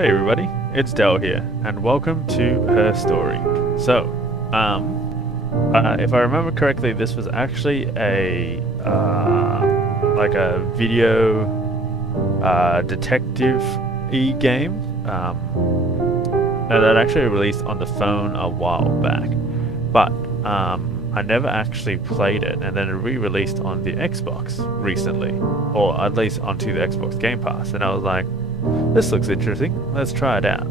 Hey everybody, it's Dell here, and welcome to Her Story. So, if I remember correctly, this was actually a like a video detective-y game that actually released on the phone a while back, but I never actually played it, and then it re-released on the Xbox recently, or at least onto the Xbox Game Pass, and I was like, this looks interesting, let's try it out.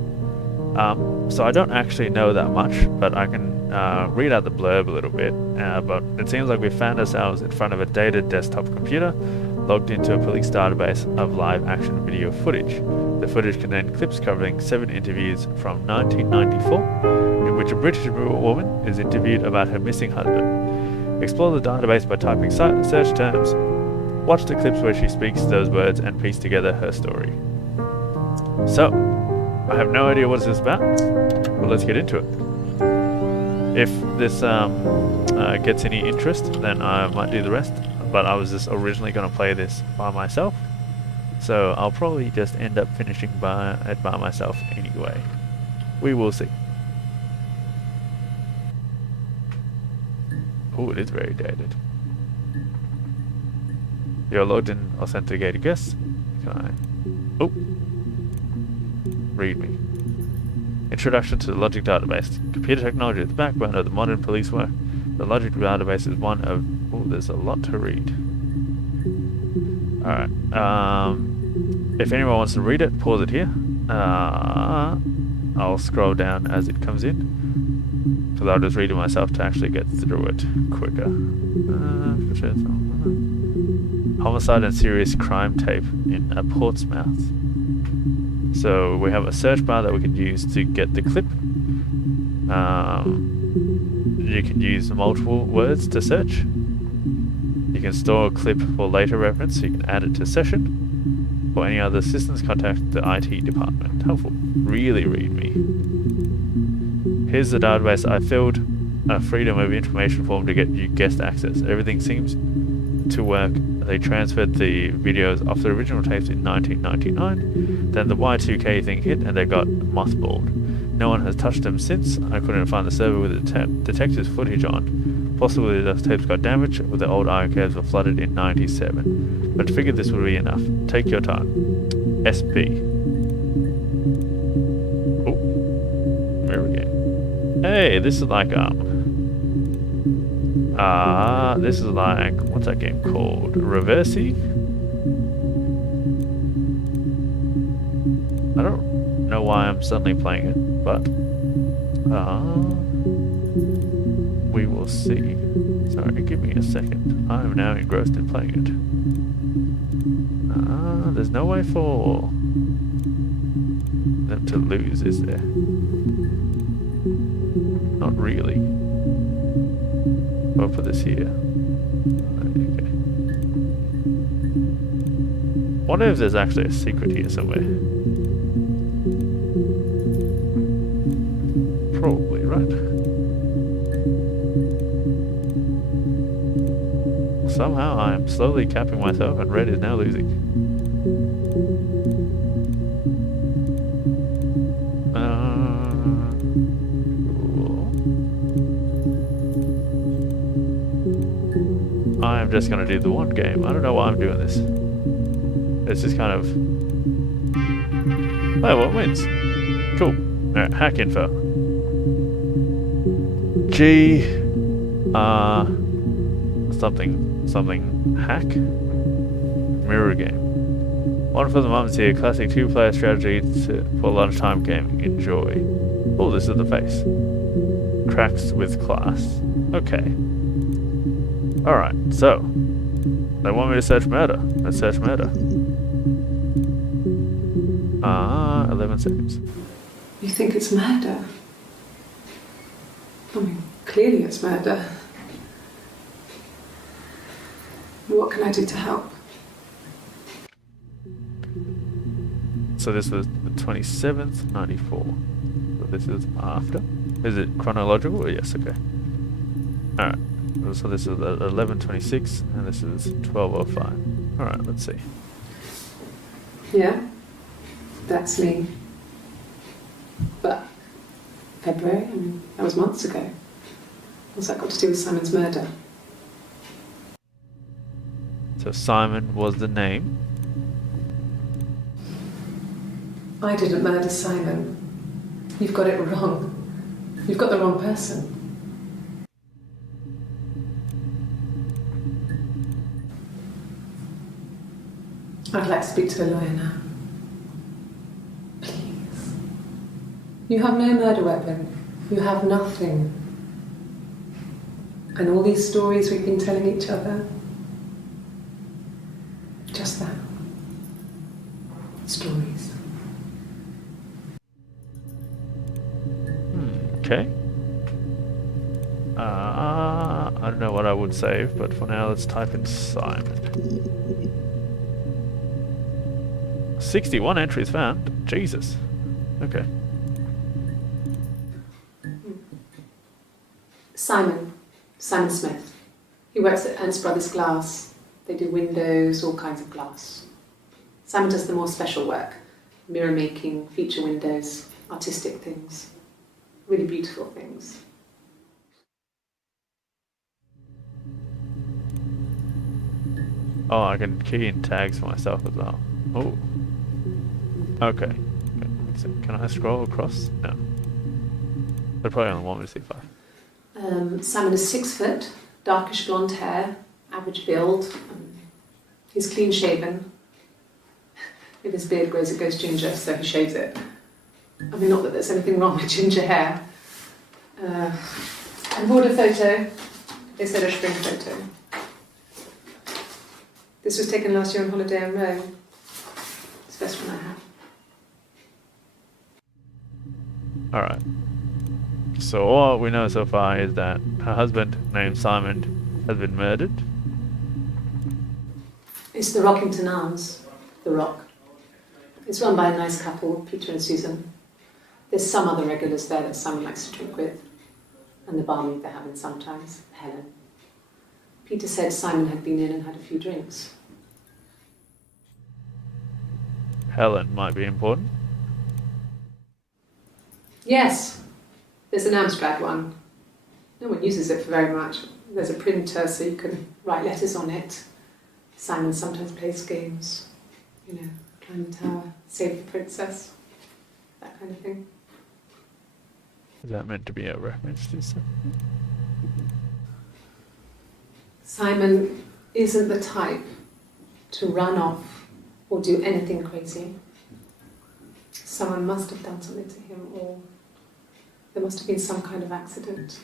So I don't actually know that much, but I can read out the blurb a little bit, but it seems like we found ourselves in front of a dated desktop computer, logged into a police database of live action video footage. The footage contained clips covering 7 interviews from 1994, in which a British woman is interviewed about her missing husband. Explore the database by typing search terms. Watch the clips where she speaks those words and piece together her story. So, I have no idea what this is about, but let's get into it. If this gets any interest, then I might do the rest, but I was just originally going to play this by myself, so I'll probably just end up finishing it by myself anyway. We will see. Oh, it is very dated. You're logged in, authenticated guest. Can I... Oh! Read me. Introduction to the Logic Database. Computer technology is the backbone of the modern police work. The Logic Database is one of... Oh, there's a lot to read. Alright. If anyone wants to read it, pause it here. I'll scroll down as it comes in, because I'll just read it myself to actually get through it quicker. Homicide and serious crime tape in a Portsmouth. So we have a search bar that we can use to get the clip. You can use multiple words to search. You can store a clip for later reference, so you can add it to session. For any other assistance, contact the IT department. Helpful. Really read me. Here's the database. I filled a Freedom of Information form to get you guest access. Everything seems to work. They transferred the videos off the original tapes in 1999. Then the Y2K thing hit and they got mothballed. No one has touched them since. I couldn't find the server with the detectives footage on. Possibly those tapes got damaged, or the old archives were flooded in 97. But figured this would be enough. Take your time. SP. Oh. There we go. Hey, this is like, this is like, what's that game called? Reversi? I don't know why I'm suddenly playing it, but we will see. Sorry, give me a second. I am now engrossed in playing it. There's no way for them to lose, is there? Not really. I'll put this here. Okay. What if there's actually a secret here somewhere? Probably, right? Somehow I am slowly capping myself and Red is now losing. I'm just gonna do the one game. I don't know why I'm doing this. It's just kind of... Oh, what wins? Cool. Alright, hack info. G... something hack? Mirror game. One for the mums here. Classic 2-player strategy for lunchtime gaming. Enjoy. Oh, this is the face. Cracks with class. Okay. Alright, so they want me to search murder. Let's search murder. 11 seconds. You think it's murder? I mean, clearly it's murder. What can I do to help? So this was the 27th, 94. So this is after. Is it chronological? Yes, okay. Alright. So this is 11:26 and this is 12:05. Alright, let's see. Yeah, that's me. But February, that was months ago. What's that got to do with Simon's murder? So Simon was the name. I didn't murder Simon. You've got it wrong. You've got the wrong person. I'd like to speak to a lawyer now. Please. You have no murder weapon. You have nothing. And all these stories we've been telling each other. Just that. Stories. Okay. I don't know what I would save, but for now let's type in Simon. 61 entries found. Jesus. Okay. Simon Smith. He works at Ernst Brothers Glass. They do windows, all kinds of glass. Simon does the more special work. Mirror making, feature windows, artistic things. Really beautiful things. Oh, I can key in tags for myself as well. Oh. Okay. So can I scroll across? No. They probably only want me to see 5. Simon is 6 foot, darkish blonde hair, average build. He's clean shaven. If his beard grows, it goes ginger, so he shaves it. I mean, not that there's anything wrong with ginger hair. And bought a photo. They said a spring photo. This was taken last year on holiday in Rome. It's the best one I have. Alright. So all we know so far is that her husband, named Simon, has been murdered. It's the Rockington Arms, The Rock. It's run by a nice couple, Peter and Susan. There's some other regulars there that Simon likes to drink with. And the barmaid they're having sometimes, Helen. Peter said Simon had been in and had a few drinks. Helen might be important. Yes, there's an Amstrad one. No one uses it for very much. There's a printer so you can write letters on it. Simon sometimes plays games. Climb the tower, save the princess, that kind of thing. Is that meant to be a reference to something? Simon isn't the type to run off or do anything crazy. Someone must have done something to him, or there must have been some kind of accident.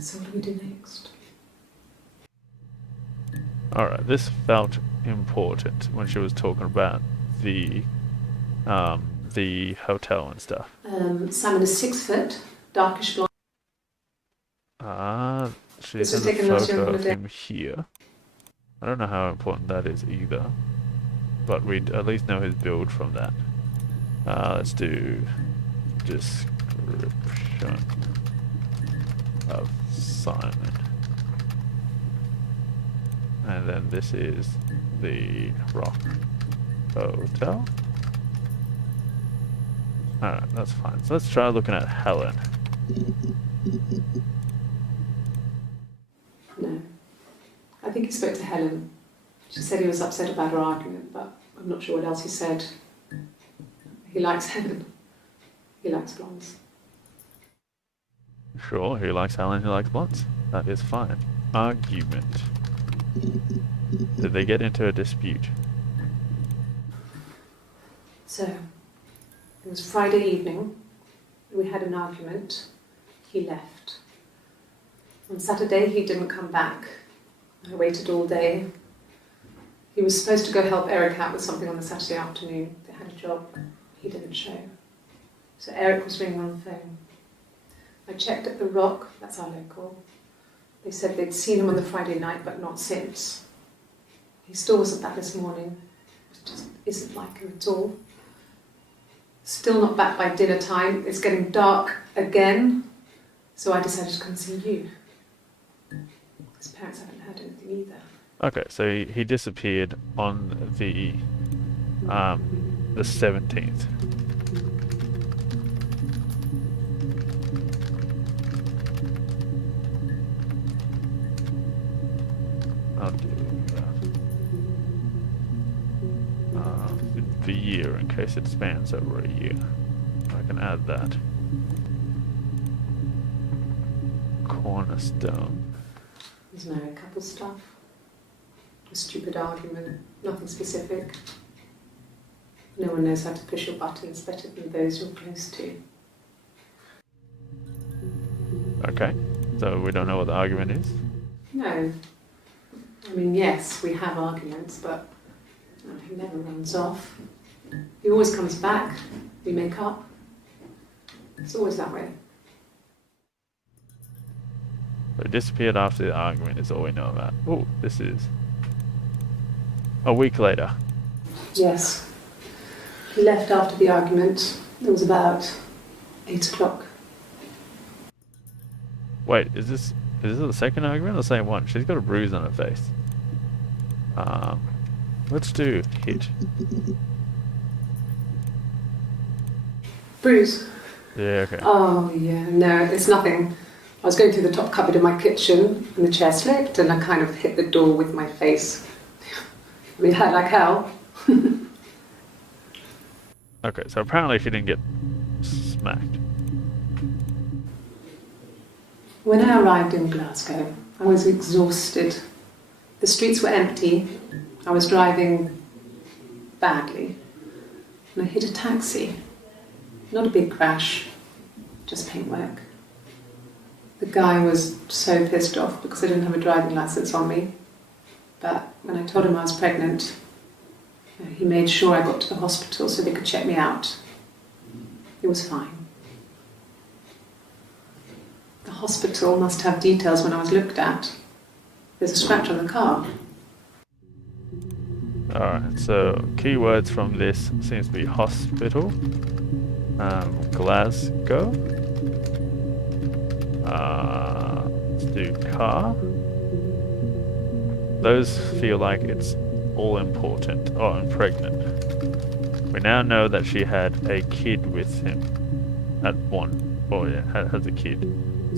So what do we do next? Alright, this felt important when she was talking about the hotel and stuff. Simon is 6 foot, darkish blonde. She's in a photo of him here. I don't know how important that is either, but we at least know his build from that. Let's do description of Simon. And then this is the Rock Hotel. Alright, that's fine. So let's try looking at Helen. No. I think he spoke to Helen. She said he was upset about her argument, but I'm not sure what else he said. He likes Helen. He likes blondes. Sure, who likes Helen, who likes blondes? That is fine. Argument. Did they get into a dispute? So, it was Friday evening. We had an argument. He left. On Saturday, he didn't come back. I waited all day. He was supposed to go help Eric out with something on the Saturday afternoon. They had a job. He didn't show. So Eric was ringing on the phone. I checked at the Rock, that's our local. They said they'd seen him on the Friday night, but not since. He still wasn't back this morning. It just isn't like him at all. Still not back by dinner time. It's getting dark again. So I decided to come see you. His parents haven't heard anything either. Okay, so he disappeared on the 17th. I'll do the year in case it spans over a year. I can add that. Cornerstone. There's married couple stuff. A stupid argument, nothing specific. No one knows how to push your buttons better than those you're close to. Okay, so we don't know what the argument is. No. I mean, yes, we have arguments, but he never runs off. He always comes back. We make up. It's always that way. So it disappeared after the argument is all we know about. Oh, this is a week later. Yes. He left after the argument. It was about 8 o'clock. Wait, is this the second argument or the same one? She's got a bruise on her face. Let's do hit. Bruce. Yeah, okay. Oh, yeah, no, it's nothing. I was going through the top cupboard in my kitchen and the chair slipped and I kind of hit the door with my face. We had like hell. Okay, so apparently she didn't get smacked. When I arrived in Glasgow, I was exhausted. The streets were empty. I was driving badly. And I hit a taxi. Not a big crash, just paintwork. The guy was so pissed off because I didn't have a driving license on me. But when I told him I was pregnant, he made sure I got to the hospital so they could check me out. It was fine. The hospital must have details when I was looked at. There's a scratch on the car. Alright, so keywords from this seems to be hospital, Glasgow, let's do car. Those feel like it's all important. Oh, and pregnant. We now know that she had a kid with him at one, or yeah, has a kid.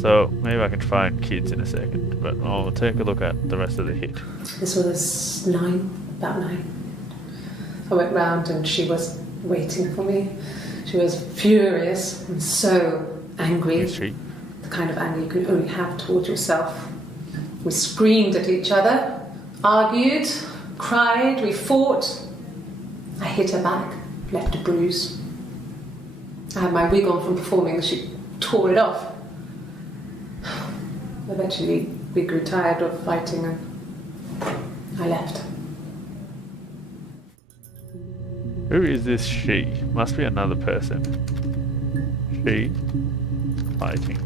So maybe I can find kids in a second, but I'll take a look at the rest of the hit. This was about 9. I went round and she was waiting for me. She was furious and so angry. Is she? The kind of anger you can only have towards yourself. We screamed at each other, argued, cried, we fought. I hit her back, left a bruise. I had my wig on from performing and she tore it off. Eventually, we grew tired of fighting and I left. Who is this she? Must be another person. She fighting.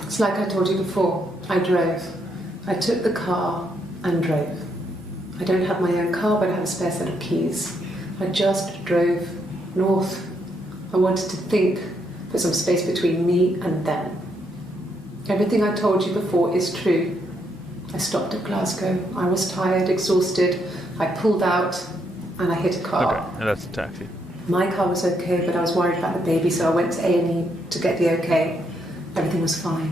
It's like I told you before, I drove. I took the car and drove. I don't have my own car, but I have a spare set of keys. I just drove north. I wanted to think, put some space between me and them. Everything I told you before is true. I stopped at Glasgow. I was tired, exhausted. I pulled out and I hit a car. Okay, and that's a taxi. My car was okay, but I was worried about the baby, so I went to A&E to get the okay. Everything was fine.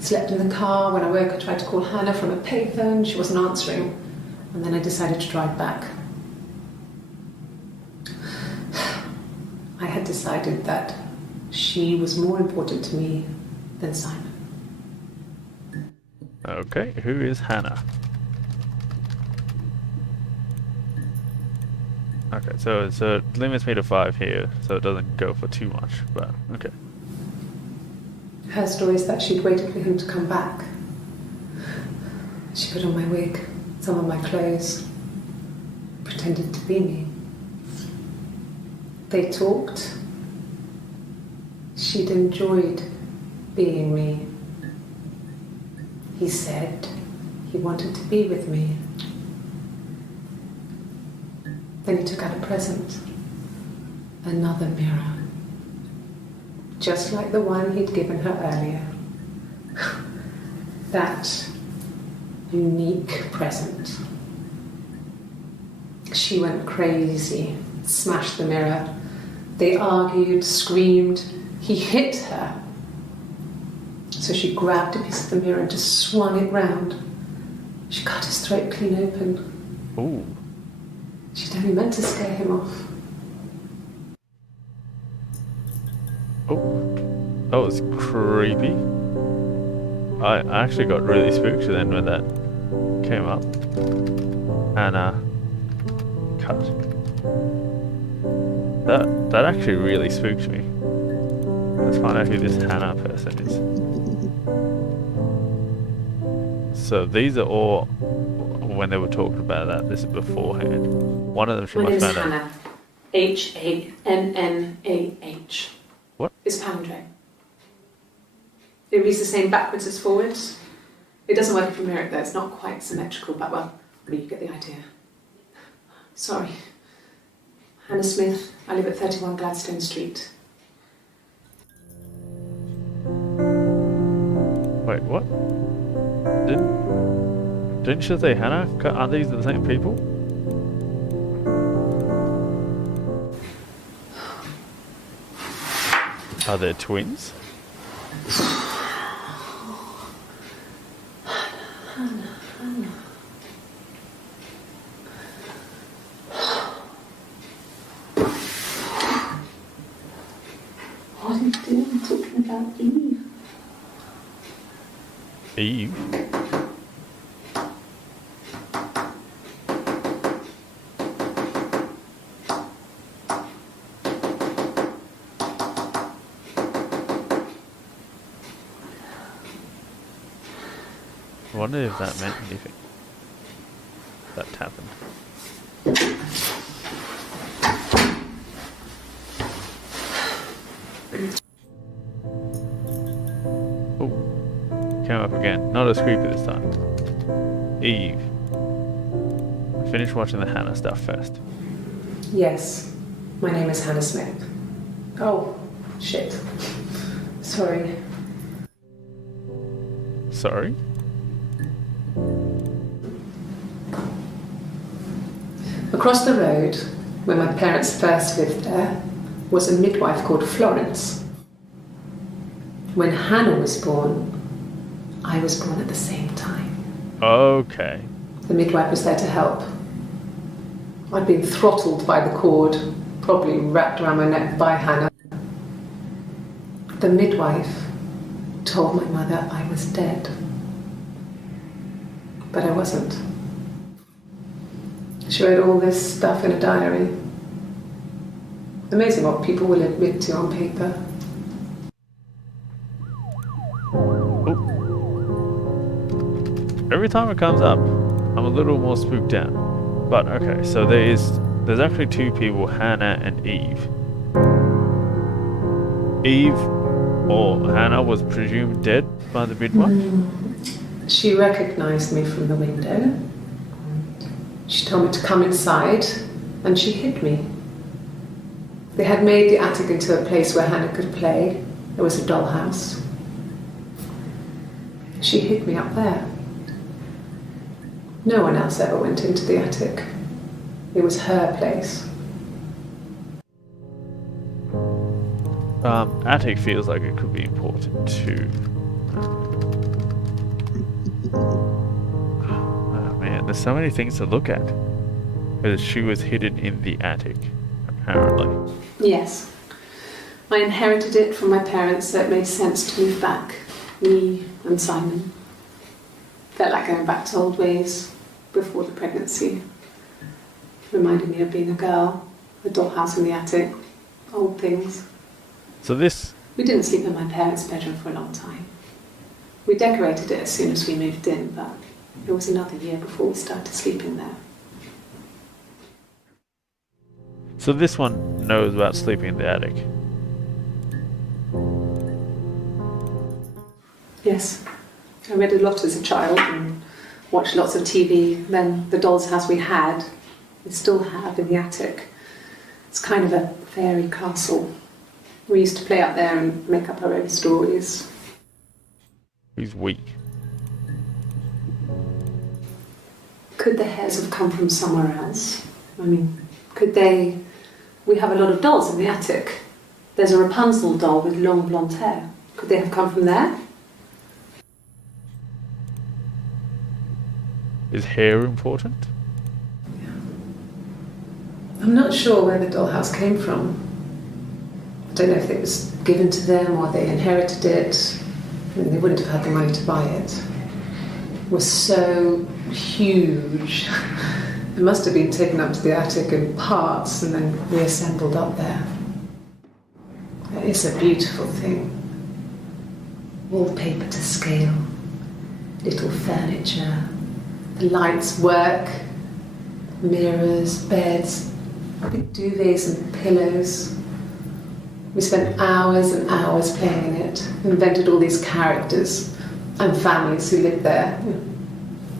Slept in the car. When I woke, I tried to call Hannah from a payphone. She wasn't answering. And then I decided to drive back. I had decided that she was more important to me than Simon. Okay, who is Hannah? Okay, so it limits me to 5 here, so it doesn't go for too much, but okay. Her story is that she'd waited for him to come back. She put on my wig, some of my clothes, pretended to be me. They talked. She'd enjoyed being me. He said he wanted to be with me. Then he took out a present. Another mirror. Just like the one he'd given her earlier. That unique present. She went crazy, smashed the mirror. They argued, screamed. He hit her. So she grabbed a piece of the mirror and just swung it round. She cut his throat clean open. Ooh. She'd only meant to scare him off. Oh, that was creepy. I actually got really spooked then when that came up. Hannah cut. That actually really spooked me. Let's find out who this Hannah person is. So these are all when they were talking about that. This is beforehand. One of them she My name must is find out. Hannah. Hannah. What? It's palindrome. It reads the same backwards as forwards. It doesn't work if you mirror it though. It's not quite symmetrical, but well, you get the idea. Sorry. Hannah Smith. I live at 31 Gladstone Street. Wait, what? Didn't she say Hannah? Aren't these the same people? Are they twins? What are you doing talking about Eve? Eve? I wonder if that meant anything. That happened. Oh, came up again. Not as creepy this time. Eve. Finish watching the Hannah stuff first. Yes. My name is Hannah Smith. Oh, shit. Sorry. Sorry? Across the road, where my parents first lived there, was a midwife called Florence. When Hannah was born, I was born at the same time. Okay. The midwife was there to help. I'd been throttled by the cord, probably wrapped around my neck by Hannah. The midwife told my mother I was dead. But I wasn't. She wrote all this stuff in a diary. Amazing what people will admit to on paper. Every time it comes up, I'm a little more spooked out. But okay, so there's actually two people, Hannah and Eve. Eve or Hannah was presumed dead by the midwife. She recognized me from the window. She told me to come inside, and she hid me. They had made the attic into a place where Hannah could play. There was a dollhouse. She hid me up there. No one else ever went into the attic. It was her place. Attic feels like it could be important too. Oh man, there's so many things to look at. Because she was hidden in the attic, apparently. Yes. I inherited it from my parents, so it made sense to move back. Me and Simon. Felt like going back to old ways before the pregnancy. Reminded me of being a girl, a dollhouse in the attic, old things. So this... We didn't sleep in my parents' bedroom for a long time. We decorated it as soon as we moved in, but it was another year before we started sleeping there. So this one knows about sleeping in the attic. Yes. I read a lot as a child and watched lots of TV. Then the doll's house we still have in the attic. It's kind of a fairy castle. We used to play up there and make up our own stories. Who's weak? Could the hairs have come from somewhere else? I mean, could they... We have a lot of dolls in the attic. There's a Rapunzel doll with long blonde hair. Could they have come from there? Is hair important? I'm not sure where the dollhouse came from. I don't know if it was given to them or they inherited it. I mean, they wouldn't have had the money to buy it. It was so huge. It must have been taken up to the attic in parts and then reassembled up there. It's a beautiful thing. Wallpaper to scale, little furniture, the lights work, mirrors, beds, big duvets and pillows. We spent hours and hours playing in it, invented all these characters and families who lived there.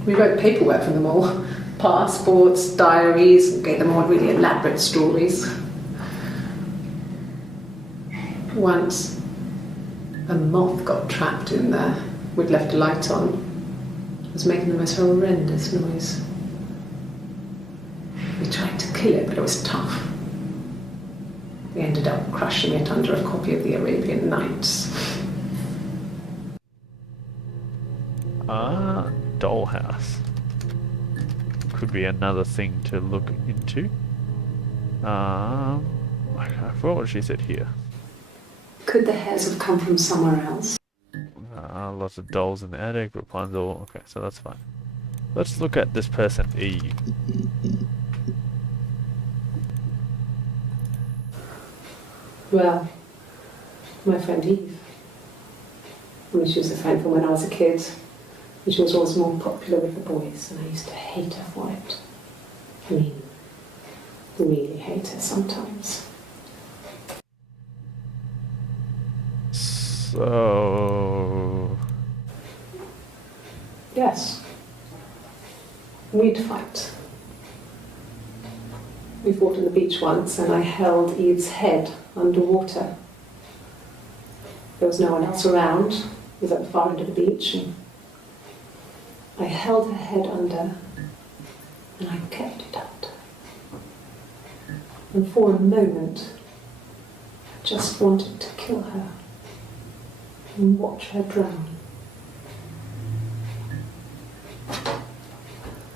We wrote paperwork for them all, passports, diaries, and gave them all really elaborate stories. Once, a moth got trapped in there. We'd left a light on. It was making the most horrendous noise. We tried to kill it, but it was tough. We ended up crushing it under a copy of the Arabian Nights. Dollhouse. Could be another thing to look into. I forgot what she said here. Could the hairs have come from somewhere else? Lots of dolls in the attic, Rapunzel. Okay, so that's fine. Let's look at this person, Eve. Well, my friend Eve. I mean, she was a friend from when I was a kid. And she was always more popular with the boys, and I used to hate her for it. I mean, really hate her sometimes. So... Yes. We'd fight. We fought on the beach once, and I held Eve's head underwater. There was no one else around. It was at the far end of the beach, and I held her head under, and I kept it out. And for a moment, I just wanted to kill her and watch her drown.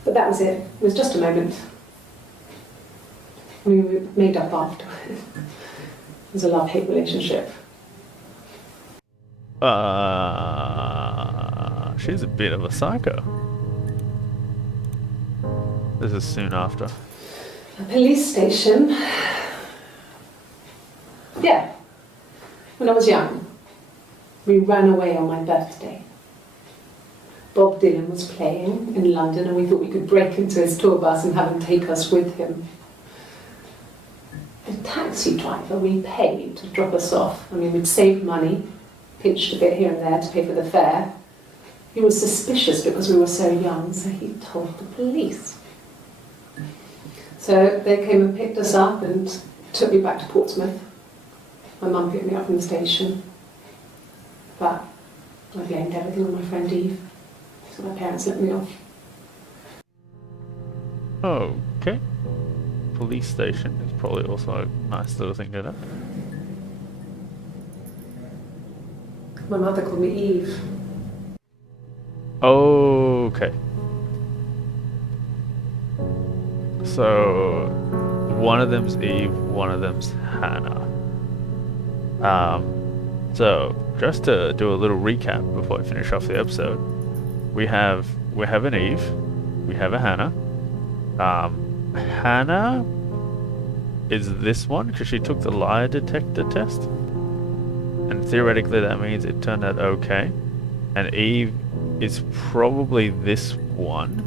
But that was it. It was just a moment. We made up afterwards. It was a love-hate relationship. She's a bit of a psycho. This is soon after. A police station. Yeah. When I was young, we ran away on my birthday. Bob Dylan was playing in London, and we thought we could break into his tour bus and have him take us with him. The taxi driver we paid to drop us off. I mean, we'd saved money, pinched a bit here and there to pay for the fare. He was suspicious because we were so young, so he told the police. So they came and picked us up and took me back to Portsmouth. My mum picked me up from the station. But I blamed everything on my friend Eve. So my parents let me off. Okay. Police station is probably also a nice little thing to do. My mother called me Eve. Okay. So, one of them's Eve, one of them's Hannah. So, just to do a little recap before I finish off the episode, we have an Eve, we have a Hannah. Hannah is this one because she took the lie detector test, and theoretically that means it turned out okay. And Eve is probably this one,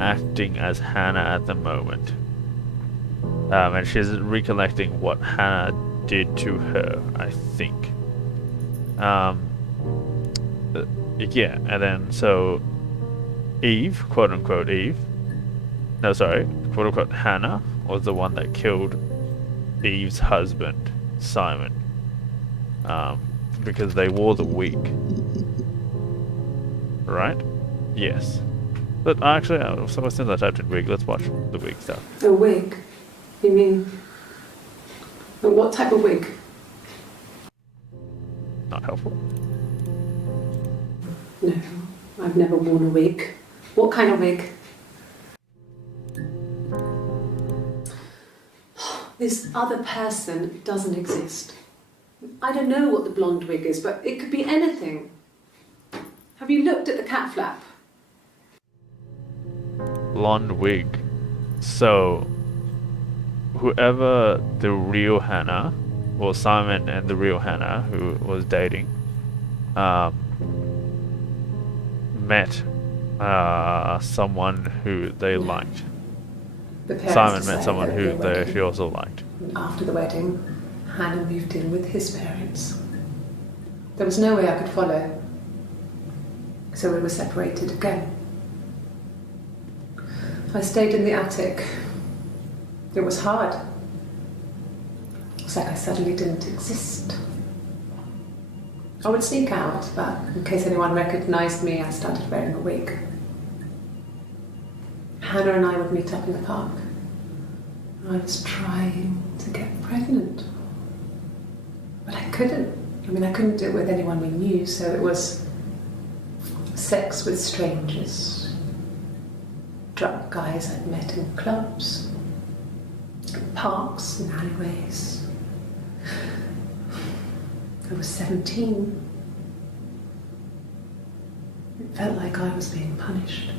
acting as Hannah at the moment. And she's recollecting what Hannah did to her, I think. Yeah, and then so Eve, quote unquote Eve, no sorry, quote unquote Hannah was the one that killed Eve's husband, Simon, because they wore the wig. Right? Yes. But actually, so since I typed in wig, let's watch the wig stuff. A wig? You mean... But what type of wig? Not helpful. No, I've never worn a wig. What kind of wig? This other person doesn't exist. I don't know what the blonde wig is, but it could be anything. Have you looked at the cat flap? Blonde wig. So, whoever the real Hannah, or Simon and the real Hannah, who was dating, met someone who they liked. Simon met someone who she also liked. After the wedding, Hannah moved in with his parents. There was no way I could follow, so we were separated again. I stayed in the attic. It was hard. It's like I suddenly didn't exist. I would sneak out, but in case anyone recognised me, I started wearing a wig. Hannah and I would meet up in the park. I was trying to get pregnant. But I couldn't. I mean, I couldn't do it with anyone we knew, so it was sex with strangers. Drunk guys I'd met in clubs, parks and alleyways. I was 17. It felt like I was being punished.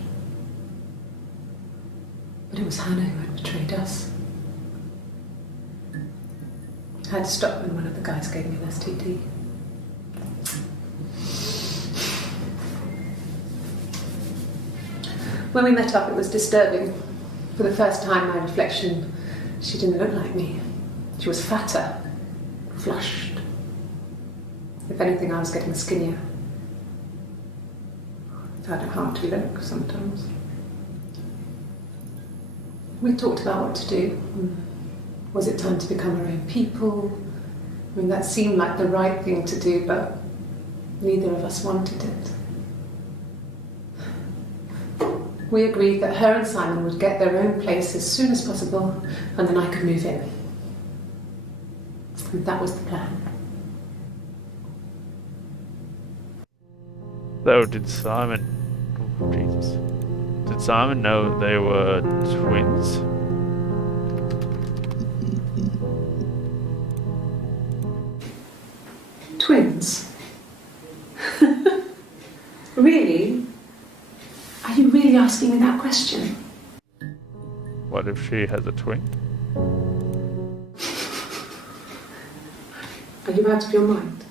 But it was Hannah who had betrayed us. I had to stop when one of the guys gave me an STD. When we met up, it was disturbing. For the first time, my reflection, she didn't look like me. She was fatter, flushed. If anything, I was getting skinnier. I had a hard to look sometimes. We talked about what to do. Was it time to become our own people? I mean, that seemed like the right thing to do, but neither of us wanted it. We agreed that her and Simon would get their own place as soon as possible, and then I could move in. And that was the plan. So did Simon... Oh, Jesus. Did Simon know they were twins? Twins? Really? Are you really asking me that question? What if she has a twin? Are you out of your mind?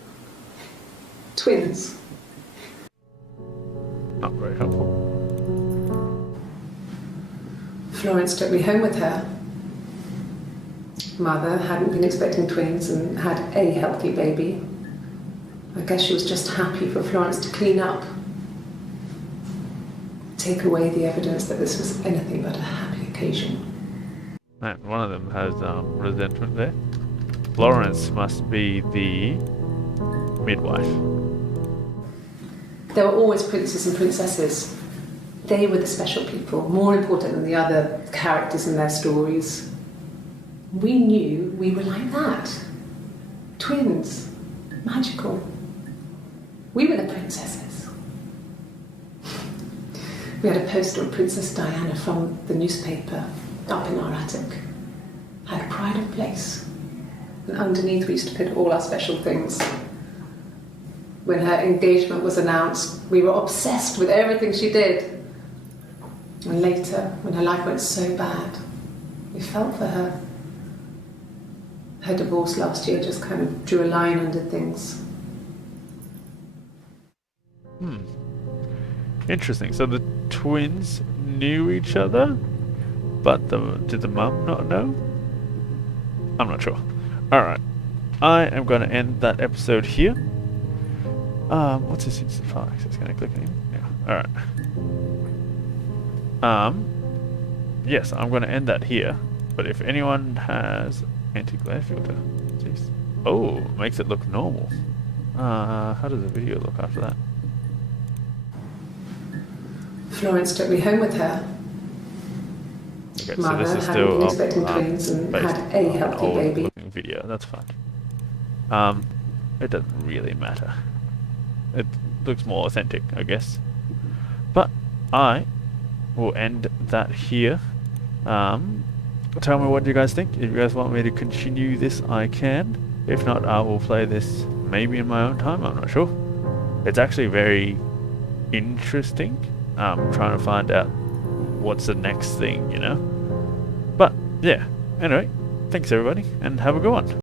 Twins? Not very helpful. Florence took me home with her. Mother hadn't been expecting twins and had a healthy baby. I guess she was just happy for Florence to clean up. Take away the evidence that this was anything but a happy occasion. Man, one of them has resentment there. Florence must be the midwife. There were always princes and princesses. They were the special people, more important than the other characters in their stories. We knew we were like that. Twins. Magical. We were the princesses. We had a poster of Princess Diana from the newspaper up in our attic. Had a pride of place. And underneath we used to put all our special things. When her engagement was announced, we were obsessed with everything she did. And later, when her life went so bad, we felt for her. Her divorce last year just kind of drew a line under things. Interesting. So the twins knew each other, but did the mum not know? I'm not sure. Alright. I am going to end that episode here. What's this instant file access? Can I click on it? Yeah. Alright. Yes, I'm going to end that here. But if anyone has anti-glare filter, jeez. Oh, makes it look normal. How does the video look after that? Florence took me home with her. Okay, so Mother this is hadn't still been up, expecting twins and based had a on an healthy old baby. looking video. That's fine. It doesn't really matter. It looks more authentic, I guess. But I will end that here. Tell me what you guys think. If you guys want me to continue this, I can. If not, I will play this maybe in my own time. I'm not sure. It's actually very interesting. Trying to find out what's the next thing, you know? But, yeah. Anyway, thanks everybody, and have a good one.